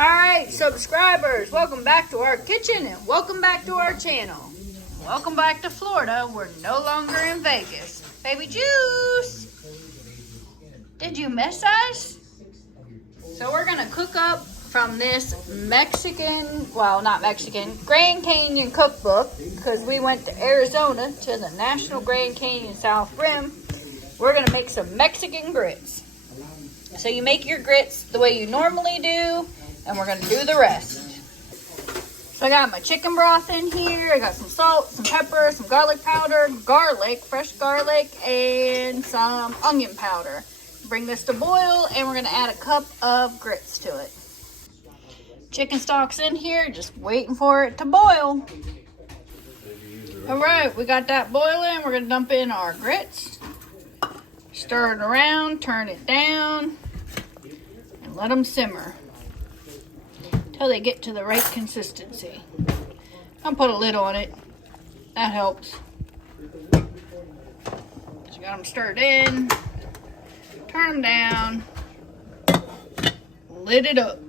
Alright, subscribers, welcome back to our kitchen and welcome back to our channel. Welcome back to Florida. We're no longer in Vegas. Baby Juice! Did you miss us? So we're gonna cook up from this Grand Canyon cookbook, because we went to Arizona to the National Grand Canyon South Rim. We're gonna make some Mexican grits. So you make your grits the way you normally do, and we're gonna do the rest. So I got my chicken broth in here. I got some salt, some pepper, some garlic powder, fresh garlic, and some onion powder. Bring this to boil, and we're gonna add a cup of grits to it. Chicken stock's in here, just waiting for it to boil. All right, we got that boiling. We're gonna dump in our grits. Stir it around, turn it down, and let them simmer until they get to the right consistency. I'll put a lid on it. That helps. So got them stirred in. Turn them down. Lid it up.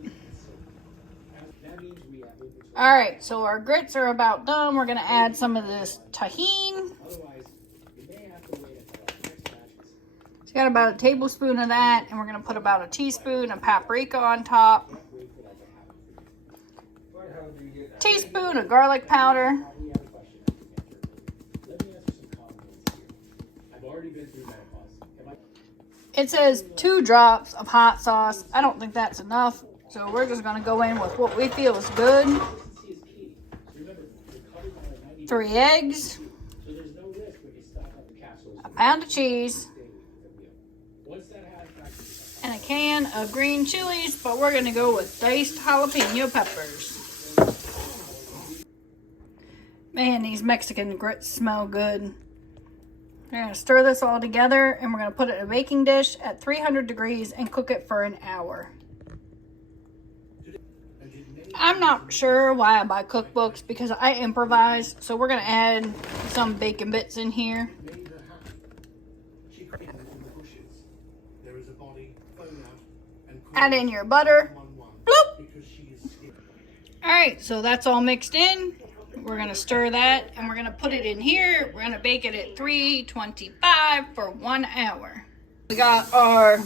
Alright, so our grits are about done. We're going to add some of this tahini. So got about a tablespoon of that, and we're going to put about a teaspoon of paprika on top. Teaspoon of garlic powder. It says 2 drops of hot sauce. I don't think that's enough, so we're just going to go in with what we feel is good. 3 eggs. A pound of cheese. And a can of green chilies, but we're going to go with diced jalapeno peppers. Man, these Mexican grits smell good. We're going to stir this all together, and we're going to put it in a baking dish at 300 degrees and cook it for an hour. I'm not sure why I buy cookbooks, because I improvise, so we're going to add some bacon bits in here. Add in your butter. Bloop! Alright, so that's all mixed in. We're going to stir that, and we're going to put it in here. We're going to bake it at 325 for 1 hour. We got our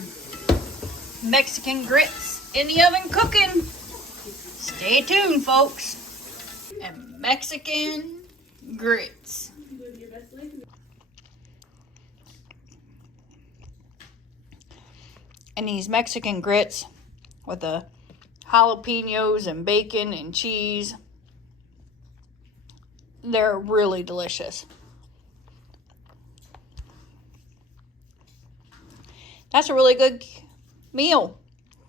Mexican grits in the oven cooking. Stay tuned, folks. And Mexican grits. And these Mexican grits with the jalapeños and bacon and cheese, they're really delicious. That's a really good meal.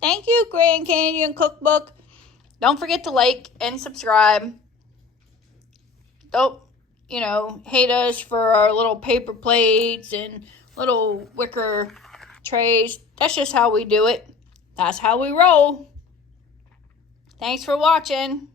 Thank you, Grand Canyon Cookbook. Don't forget to like and subscribe. Don't, hate us for our little paper plates and little wicker trays. That's just how we do it. That's how we roll. Thanks for watching.